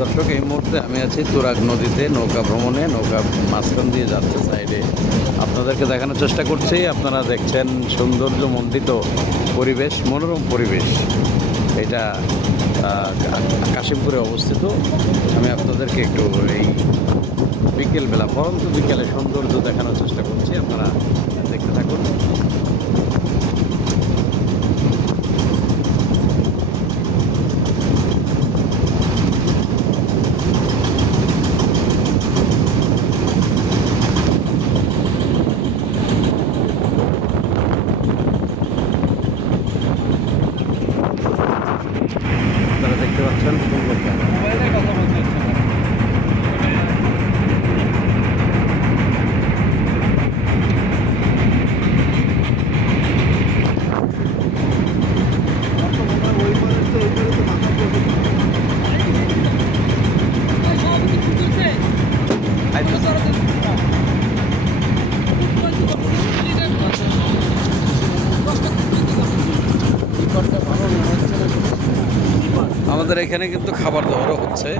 দর্শক, এই মুহূর্তে আমি আছি তুরাগ নদীতে নৌকা ভ্রমণে। নৌকা মাঝখান দিয়ে যাচ্ছে সাইডে, আপনাদেরকে দেখানোর চেষ্টা করছি। আপনারা দেখছেন সৌন্দর্যমণ্ডিত পরিবেশ, মনোরম পরিবেশ। এটা কাশিমপুরে অবস্থিত। আমি আপনাদেরকে একটু এই বিকেলবেলা, পরন্ত বিকেলে সৌন্দর্য দেখানোর চেষ্টা করছি। আপনারা দেখতে থাকুন। আপনারা দেখতে পাচ্ছেন সুন্দর জায়গা। আমাদের এখানে কিন্তু খাবার দাবারও হচ্ছে।